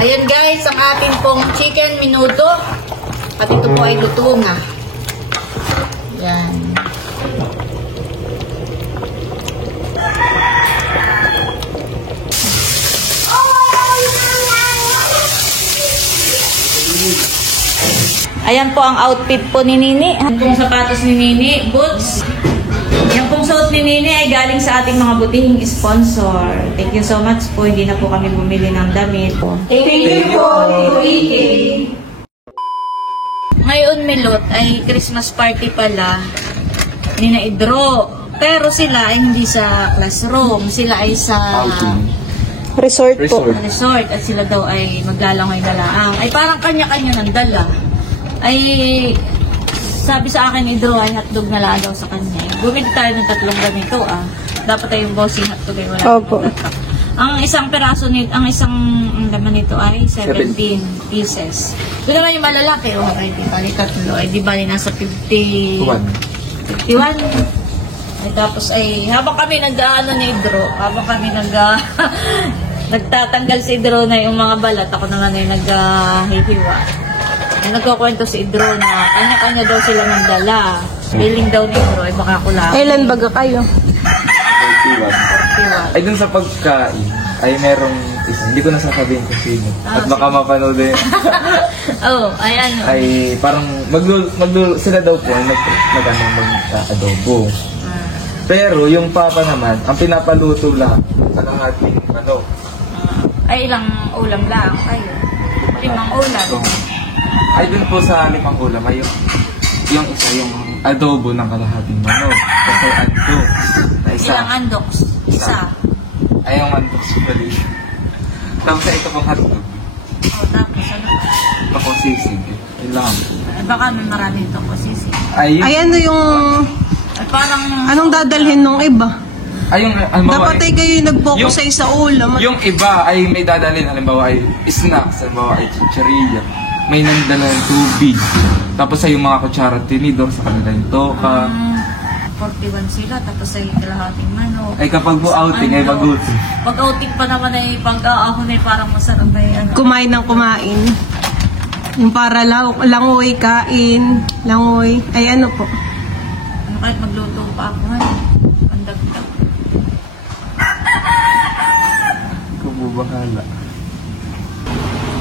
Ayan guys, ang ating pong chicken minuto. At ito po ay luto na. Ayan. Ayan po ang outfit po ni Nini. Ang sapatos ni Nini, boots. Yung pong suot ni Nini ay galing sa ating mga butihing sponsor. Thank you so much po. Hindi na po kami bumili ng damit. Thank you po, Tito. Ngayon, Milot, ay Christmas party pala ni na Idro. Pero sila ay hindi sa classroom. Sila ay sa resort po. Resort. At sila daw ay maglalangoy na laang. Ay parang kanya-kanya ng dala. Ay sabi sa akin ni Drew ay hotdog na lang daw sa kanya. Bumili tayo ng 3 ganito Dapat ay yung bossing hotdog ay wala. Opo. Ang isang peraso nito, ang laman nito ay 17 pieces. Ito naman yung malalaki, ay di bali 3, ay di bali nasa 51. Ay tapos ay habang kami ni Drew, habang kami nagtatanggal si Drew na yung mga balat, ako naman ay naghihiwa. Nagkukwento si Idro na kanya-kanya daw sila ng dala. Feeling daw ni Idro ay baka kulang. Ilan baga kayo? 41. Ay dun sa pagkain, ay merong isa. Hindi ko nasasabihin kung sino. At baka mapanood din. Ay ano? Ay parang sila daw po ay mag-adobo. Pero yung papa naman, ang pinapaluto lang sa ating manok. Ay ilang ulam lang kayo? 5 ulam. Ay dun po sa 5 ulam ay yung isa yung adobo ng kalahating manok. Kasi andox na isa. Ilang andox? Isa. Ay yung andox pala. Tapos ito pong hotdog. Tapos ano? Ito pong sisig. Yun lang. Baka marami ito po sisig. Ay ano yung... Ay parang... Anong dadalhin nung iba? Ay yung... Dapat ay kayo nag-focus sa isa ulam. Yung iba ay may dadalhin. Halimbawa ay snacks. Halimbawa ay chicheria. May nandala ng tubig. Tapos ay yung mga kutsara tinidor sa kanila yung toka. 41 sila, tapos ay kalahating manok. Ay kapag po outing ay mag-outing. Pag outing pa naman ay pag-aahon ay parang masarap ay ano. Kumain ng kumain. Yung para langoy, kain, langoy. Ay ano po? Ano kahit magluto pa ako pandagdag. Kububahala.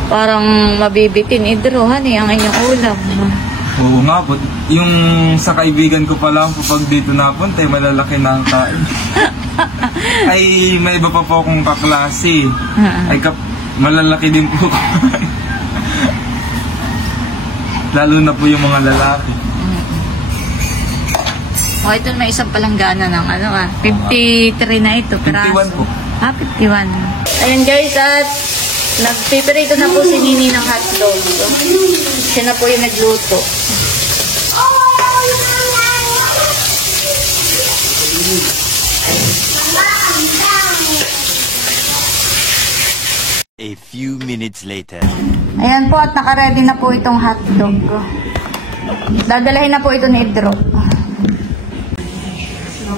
Parang mabibitin Idro, ang inyong ulam. Oo nga po. Yung sa kaibigan ko pala, pag dito napunta, ay malalaki na ang kain. Ay may iba pa po akong kaklase. Ay malalaki din po. Lalo na po yung mga lalaki. Ito may isang palanggana ng 53 na ito. 51 po. 51. Ayan guys, at nagpiprito na po si Nini ng hotdog. Siya na po yung nagluto. A few minutes later. Ayan po, at nakaready na po itong hotdog. Dadalahin na po ito ni Idro.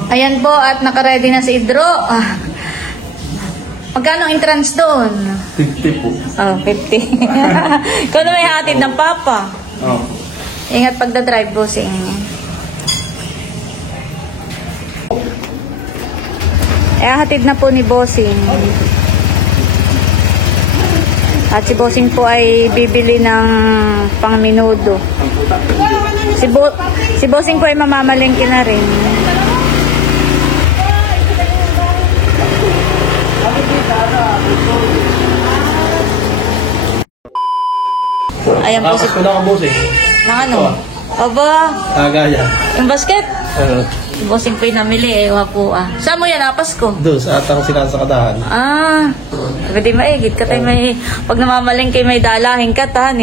Ayan po, at nakaready na si Idro. Magkano entrance doon? 50 po. 50. Ikaw na may hatid ng papa. Ingat pagdadrive, bossing. Hatid na po ni bossing. At si bossing po ay bibili ng pangminudo. Si bossing po ay mamamalengke na rin. Ayan po si... Nang ano? Aba? Gaya. Yung basket? Si bossing po yung namili po Saan mo yan? Pasko? Doon, sa atang sinasakadahan. Pwede maigit ka tayo may... Pag namamalengke may dalahin ka tahan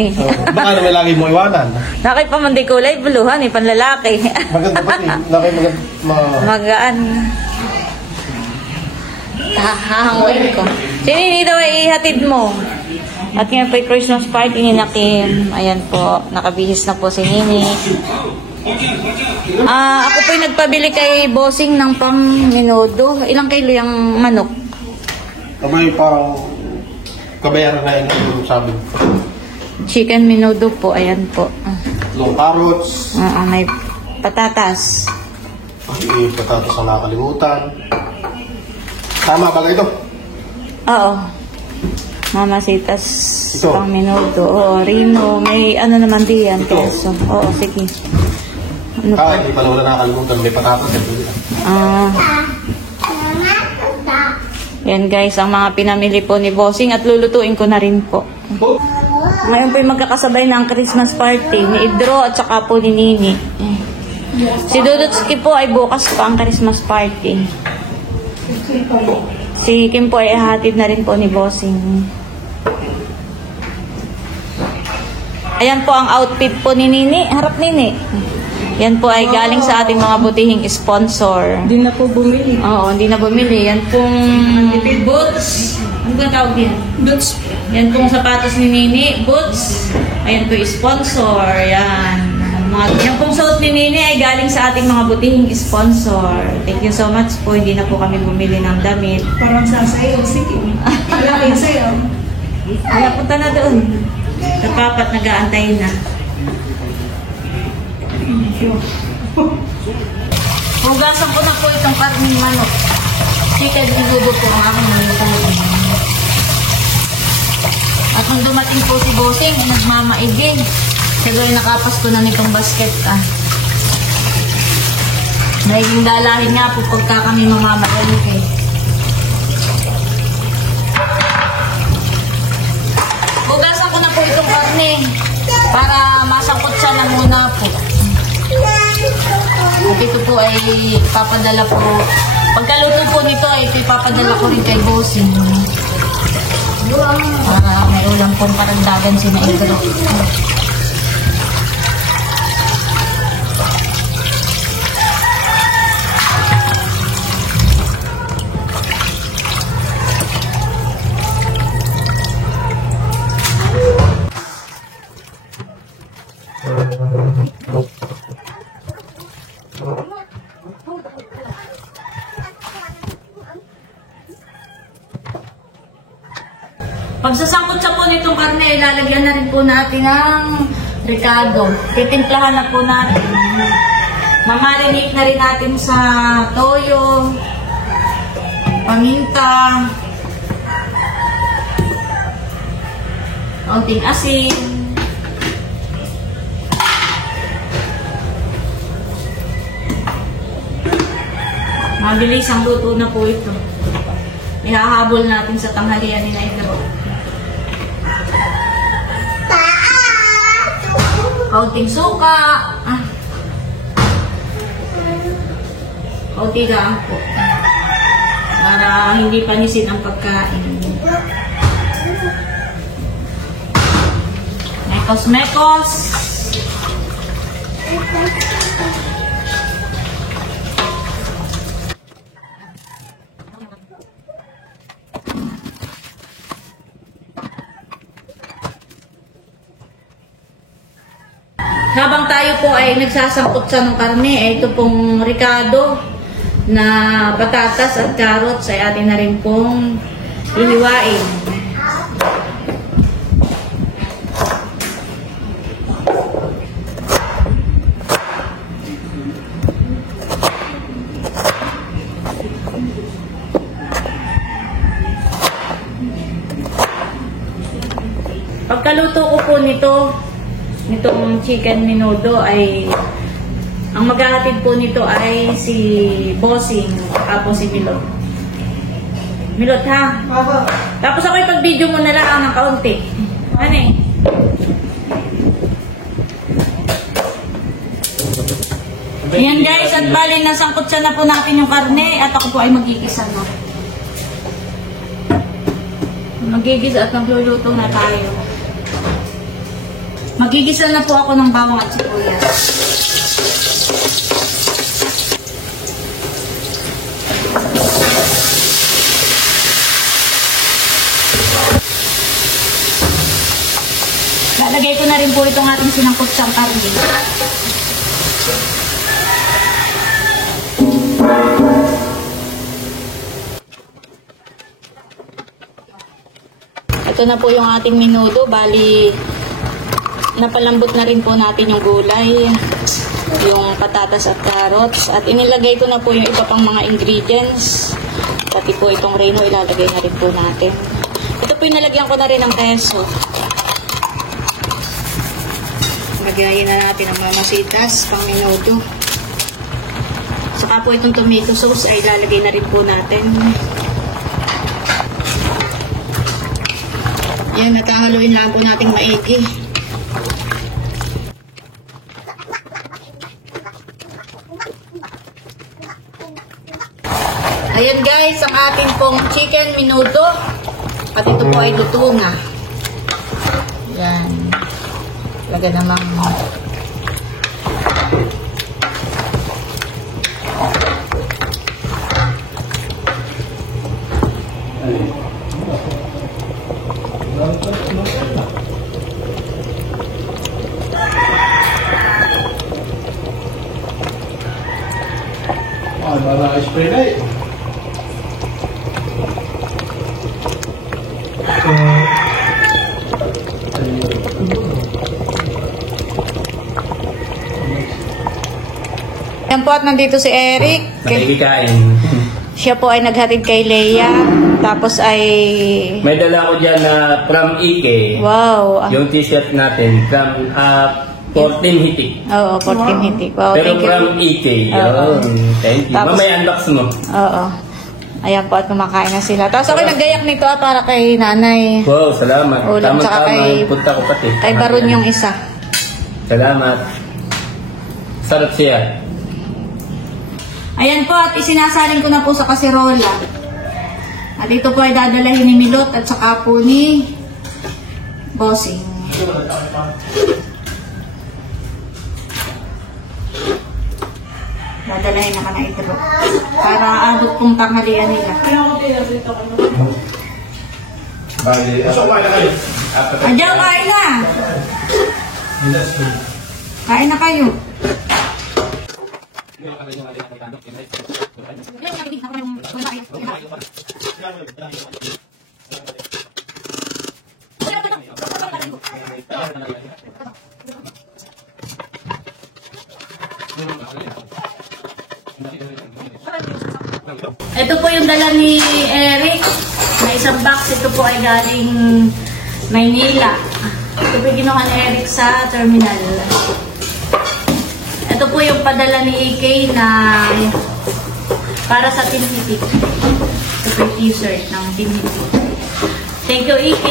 Baka naman lagi mo iwanan. Nakay pa man di kulay buluhan panlalaki. Maganda pa nakay Magaan. Hahanguin ko. Sino daw ay ihatid mo? At ngayon po yung Christmas party ni Nakim. Ayan po, nakabihis na po si Nini. Ako po yung nagpabili kay bossing ng pang minudo. Ilang kilo yung manok? Kamay parang kabayaran na yung sabi. Chicken menudo po, ayan po. Long carrots. May patatas. Ay, patatas ang nakakalimutan. Tama ba ito? Oo. Mamasitas Ito. pang menudo. Oo, Rino. May ano naman diyan, Ito. keso. Oo, sige. Ano pa? Hindi pala wala nakakalimutan. May patatas. Yan guys, ang mga pinamili po ni Bossing at lulutuin ko na rin po. Ngayon po yung magkakasabay ng Christmas party ni Idro at saka po ni Nini. Si Dudutski po ay bukas pa ang Christmas party. Si Kim po ay hatid na rin po ni Bossing. Ayan po ang outfit po ni Nini. Harap Nini. Yan po ay galing sa ating mga butihing sponsor. Hindi na po bumili. Oo, hindi na bumili. Yan pong boots. Ano ba tawag yan? Boots. Yan pong sapatos ni Nini. Boots. Ayan po yung sponsor. Yan. Yan pong suot ni Nini ay galing sa ating mga butihing sponsor. Thank you so much po. Hindi na po kami bumili ng damit. Parang sasayaw. Sige. Wala kayo sayaw. Kaya punta na doon. Kapapat nag-aantay na. Hugasan ko na po itong karning manok. Chicken menudo po ang aking nilulutuin. At nung dumating po si Bossing, nagmamaigin. Siguro nakapas ko na nitong basket Naging dalahin nga po pagka kami mamamalik eh. Hugasan ko na po itong karne para masangkot siya na muna po. At ito po ay papadala po. Pagkaluto po nito ay ipapadala ko rin kay Bossing. Para may ulam pong paragdagan si na Idro. Pagsasangkot sa po nitong karne, ilalagyan na rin po natin ng ricado. Titimplahan na po natin. Mamarinate na rin natin sa toyo, paminta, kaunting asin, mabilis ang luto na po ito. Ihahabol natin sa tanghalian ni Idro. Kaunting suka. Kaunting gaan po. Para hindi panisin ang pagkain. Mekos-mekos. Habang tayo po ay nagsasangkot sa ng karne, ito pong ricado na patatas at carrots ay atin na rin pong hihiwain. Pagkaluto ko po nitong chicken menudo ay ang maghahatid po nito ay si Bossing tapos si Milot. Milot ha? Tapos ako ipag-video mo na lang ng kaunti. Ano eh? Ayan guys, at bali nasangkot siya na po natin yung karne at ako po ay magigisa na. Magigisa at nagluluto na tayo. Magigisa na po ako ng bawang at sibuyas. Lalagay ko na rin po itong ating sinangkot siyang karne. At Ito na po yung ating menudo. Bali, napalambot na rin po natin yung gulay, yung patatas at carrots. At inilagay ko na po yung iba pang mga ingredients. Pati po itong reno, ilalagay na rin po natin. Ito po inalagyan ko na rin ng keso. Lagyan na natin ang mamasitas, pang menudo. Saka po itong tomato sauce ay ilalagay na rin po natin. Yan, natahaluin lang po nating maigi. Ayan guys, ang ating pong chicken menudo. At ito po ay luto na. Yan. Laga namang spray na eh. Yan po at nandito si Eric. Nakikikain. Siya po ay naghatid kay Leia. Tapos ay... May dala ko dyan na from Ike. Wow. Yung t-shirt natin from 14 hitik. Oo, 14 hitik. Wow, Pero thank you. from Ike. Oo. Yun. Thank you. Tapos- Mamaya unbox mo. Oo. Ayan po at kumakain na sila. Tapos ako naggayak nito para kay nanay. Wow, salamat. Ulam, tsaka kay- Punta ko pati. Kay Baron yung isa. Salamat. Sarap siya. Ayan po at isinasalin ko na po sa kaserola. At ito po ay dadalahin ni Milot at saka po ni Bossing. Dadalahin na ka na ito. Para abot pong tanghalian nila. Bali, aso kumain na kayo. Andiyan, kain na! Kain na kayo. Ito po yung dala ni Eric. May isang box. Ito po ay galing Maynila. Ito po yung ginawa ni Eric sa terminal. Ito po yung padala ni EK na para sa Team Hitik. Ito po yung t-shirt ng Team Hitik. Thank you EK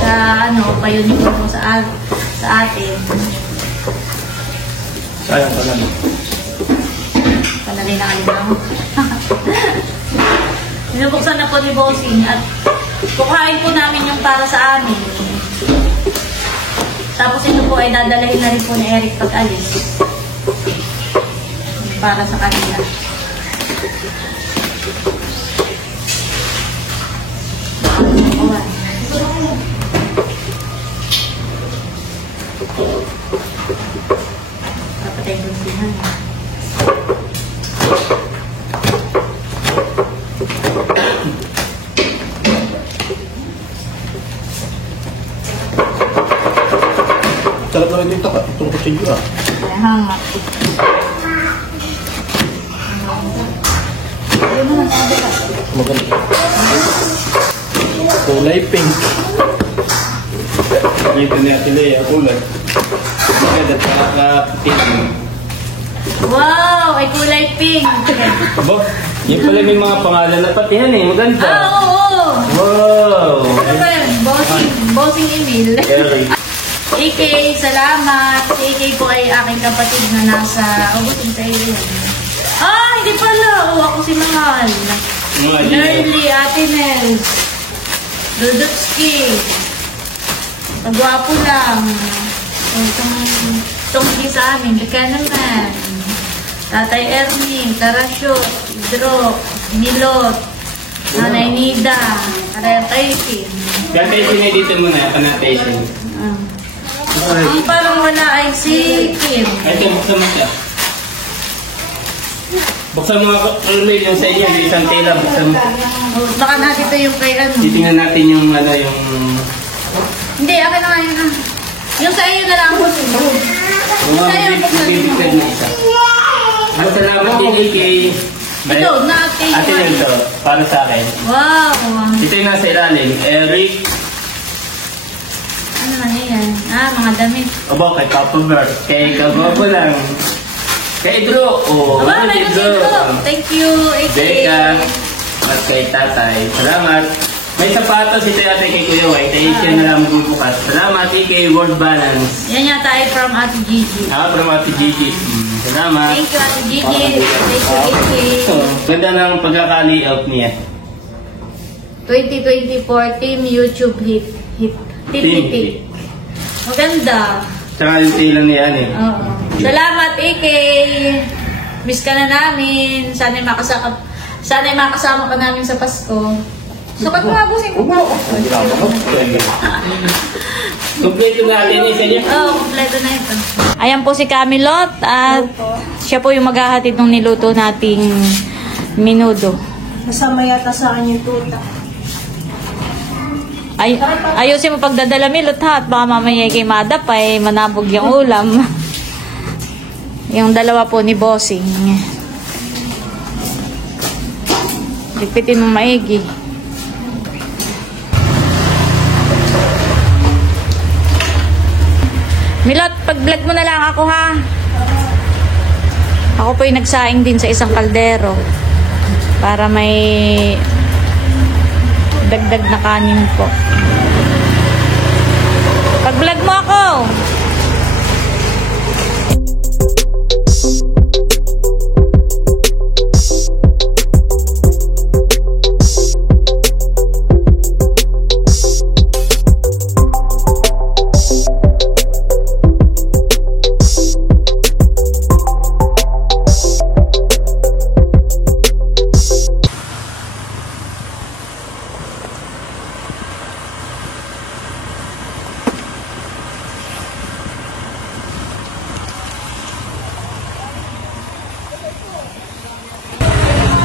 sa payuniform mo sa atin. Sayang pa lang. Panalay na alimaw. Binubuksan na po ni Bossing at kukain po namin yung para sa amin. Tapos ito po ay dadalahin na rin po ni Eric pag alis. Para sa kanila. Kapatay ko siya. Sarap na rin itong kutsilyo ah. Hanga. Maganda. Kulay pink. Dito ni Ate Lea, kulay. Maganda sa nakapitin. Wow! Ay kulay pink! Abo, yun pala may mga pangalan na patihan eh. Maganda. Oo! Wow! Ano ba yun? Bossing Emil. Eric. AK, salamat. Si AK po ay aking kapatid na nasa... Ubusin sa iyo. Hindi pala. Ako si Mahal. Mga Nerly, Ate Nels. Dudutski. Pagwapo lang. Tungki sa amin. Bika naman. Tatay Ernie, Tarasyo, Idro, Milot, Nanay Nida, Arayataysin. Kantation na dito muna, panatation. Ang parang wala ay si Kim. Ito, buksan mo siya. Buksan mo ako, yung sa inyo, yung isang tela, buksan mo. Baka natin ito yung kay ano. Titingnan natin yung ano, yung... Hindi, akin na nga yun. Yung sa iyo na lang. Yung Sa iyo, buksan mo. bibigyan na isa. At salamat din kay... Ito, na ate. Ate Nito, para sa akin. Wow. Ito yung nasa ilalim, Eric. Ano na yan? Mga damit. Aba, kay Papa Bert. Kay Kagogo lang. Kay Drew. Oh, Aba, meron dito. Thank you, Becca. At kay Tatay. Salamat. May sapatos ito yata kay Kuya White. Ay siya na lang magbubukas. Salamat kay World Balance. Yan yata ay from Ate Gigi. From Ate Gigi. Salamat. Thank you, Ate Gigi. Thank you, Gigi. So, ganda ng pagkaka-layout niya. 2024 Team YouTube Hit. Team Hit. Maganda. Tsaka yung tila niya yan eh. Oo. Salamat, Ike. Miss ka na namin. Sana'y makasama ka namin sa Pasko. Sukat mo nga, busing ko. Kompleto na natin sa inyo. Oo, kompleto na ito. Ayan po si Camilot at siya po yung maghahatid ng niluto nating minudo. Masama yata sa akin yung tuta. Ayusin mo pagdadala Milot ha at baka mamaya kay Madap ay manabog yung ulam. Yung dalawa po ni Bossing. Ligpitin mo maigi. Milot, pag-vlog mo na lang ako ha. Ako po yung nagsaing din sa isang kaldero para may dagdag na kanin po. Pag-vlog mo ako.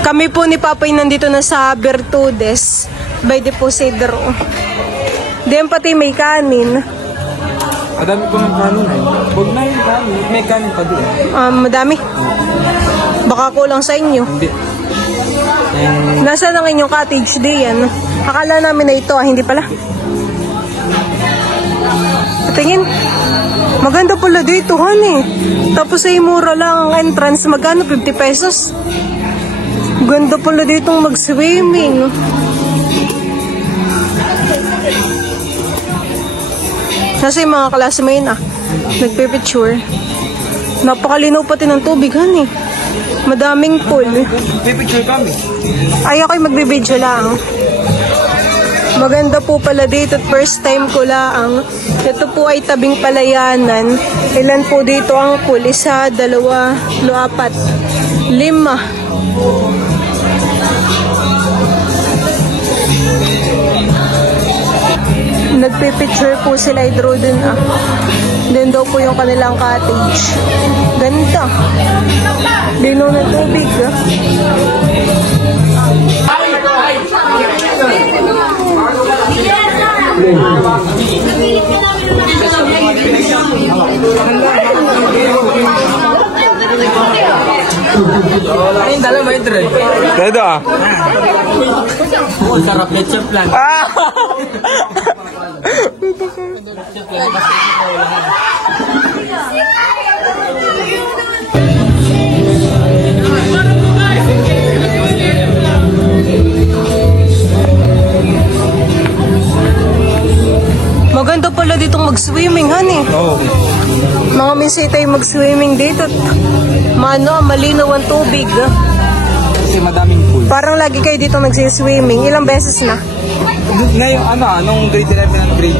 Kami po ni Papay nandito na sa Virtudes by Deposidro. Diyan pati may kanin. Madami po ng kanin eh. Huwag na yung kanin. May kanin pa doon. Madami. Baka kulang sa inyo. Hindi. Nasaan ang inyong cottage diyan? Akala namin na ito, hindi pala. Tingin. Maganda pala dito, honey. Tapos ay mura lang ang entrance. Magkano? 50 pesos. Ganda pala ditong mag-swimming. Nasa yung mga classmate na nagpipicture. Napakalinaw pati ng tubig, honey. Madaming pool. Pipicture kami. Ay, ako'y magbibideo lang. Maganda po pala dito at first time ko lang. Ito po ay tabing palayanan. Ilan po dito ang pool? 1, 2, 3, 4, 5. Nagpipicture po sila idro dun Then daw po yung kanilang cottage. Ganda. Lino ng tubig Ay, dala mo ito rin. Pwede ah. Sarap let's plan. Maganda pala ditong mag-swimming, honey. Oo. Mga minsan tayo mag-swimming dito. Malinaw ang tubig. Kasi madaming pool. Parang lagi kayo dito nagsiswimming. Ilang beses na? Ngayon, anong grade 11 at grade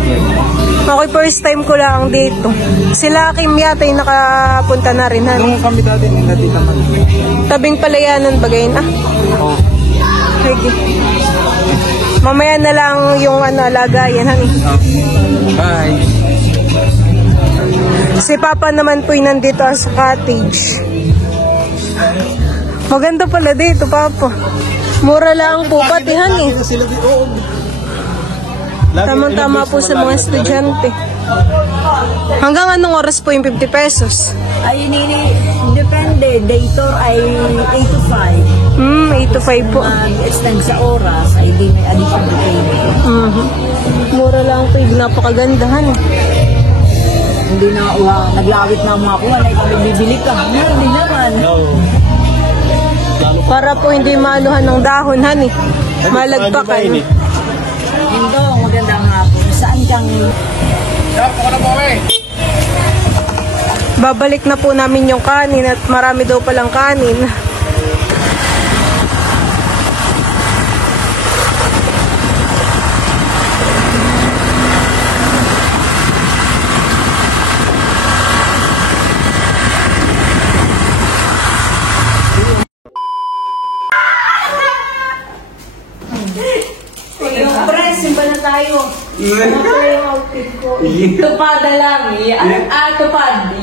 12? Ako'y first time ko lang dito. Sila Kim yata yung nakapunta na rin, honey. Nung kami dati, hindi naman. Tabing palayanan bagay na. Oo. Sige. Mamaya na lang yung lagayan, honey. Bye. Si Papa naman po'y nandito sa cottage. Maganda pala dito, Papa. Mura lang po patihan eh. Sila di, oo. Tamang-tama po sa mga estudyante. Hanggang anong oras po yung 50 pesos? Ay, depende. Dator ay 8 to 5. 8 to 5 po. Mag-extend sa oras, ay di may additional payment. Mura lang po, napakagandahan eh. Hindi na, naglawit na ang mga kuha, ay kami bibili ka. Hindi naman. Para po hindi maanuhan ng dahon, han eh. Malagpakan. Hindi, maganda nga po. Saan kang... Babalik na po namin yung kanin at marami daw palang kanin. Simba na tayo. Ano po yung outfit ko? Tupada lang. Tupad.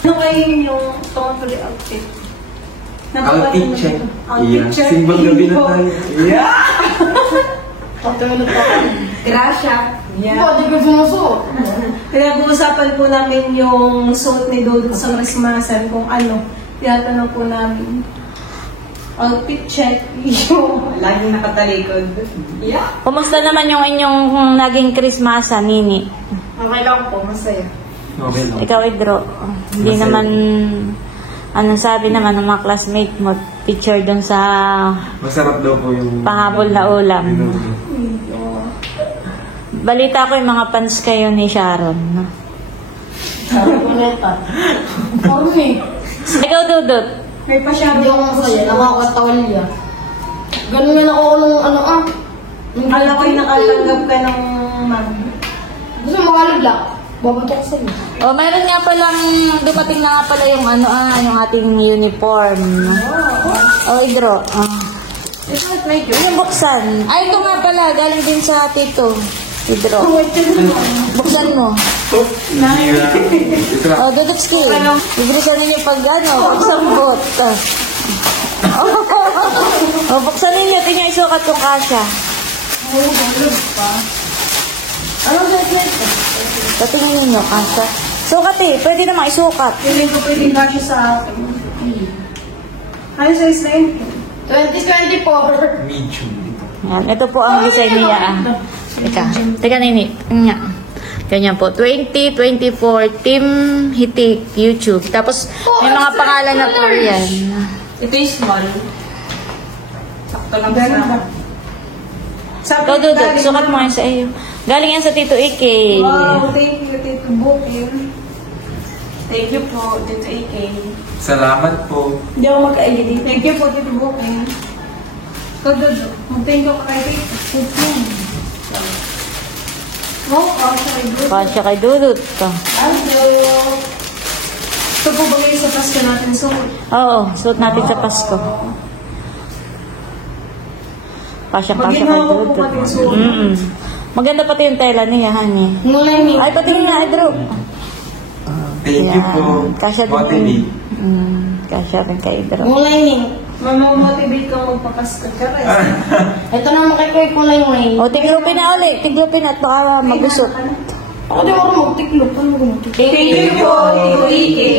Ano kayo yung tungkol yung outfit? Outfit check. Outfit check. Simbang gabi na tayo. Grasya. Pinag-uusapan po namin yung suot ni Dudut sa Christmasan kung ano. Tinatanong po namin. Outfit check. Laging nakatalikod. Kumusta naman yung inyong naging Christmasan, Nini? Okay lang po, masaya. Okay lang. Ikaw, Idro. Hindi Masaya. naman, anong sabi naman ng mga classmate mo, picture dun sa Masarap daw po yung... pahabol na ulam. Balita ko yung mga fans kayo ni Sharon. No? Ikaw, Dudut. May pa siya. Hindi ako masaya, nakakatawalya. Ganun nga ako nung Alam ko'y nakatanggap ka ng gusto makalagla. Babatok sa iyo. O, mayroon nga palang, dumating na nga pala yung yung ating uniform. O, Idro. Yung buksan. Ay, ito nga pala, galing din sa tito. Idro. Buksan mo. O, Dudutski. Bibuksan ninyo pag pagsambot. O, buksan ninyo. Tingnan isukat kung kasya. Anong size ito? Patingin ninyo, kasya. Sukat eh. Pwede naman isukat. Hindi ko pwede na siya sa akin. Ano size na yun? 2024. Medium dito. Yan. Ito po ang design niya. Teka, Nini. Nga. Ganyan po. 2024 Team Hitik YouTube. Tapos, may mga pangalan na po yan. Ito is small. Sakto lang sa Ikaw, Dudut. Sukat mo yan sa iyo. Galing yan sa Tito Ike. Wow, thank you, Tito Booking. Thank you po, Tito Ike. Salamat po. Hindi ako magka-edit. Thank you po, Tito Booking. Ikaw, Dudut. Mag-thank you ka kay Tito. Oh, Kasya kay Dudut. Hello. Ito po ba kayo sa Pasko natin? So, Oo, suot natin sa Pasko. Kasya kay Mag-ginawa ko po Dudut. pati suot. Maganda pati yung tela niya, honey. Ngunay Ay, patingin nga, Idro. Thank you po. Kasya Motivate. din. Kasya rin kay Idro. Ngunay ni. Mamamotivate kang magpapasko ka rin. Ito na makikoy kulay ngunay. O, tiglupin na ulit. Tiglupin at baka magusot. Ako di ako magtiklop. Ano mo Thank you po, Tito Ike.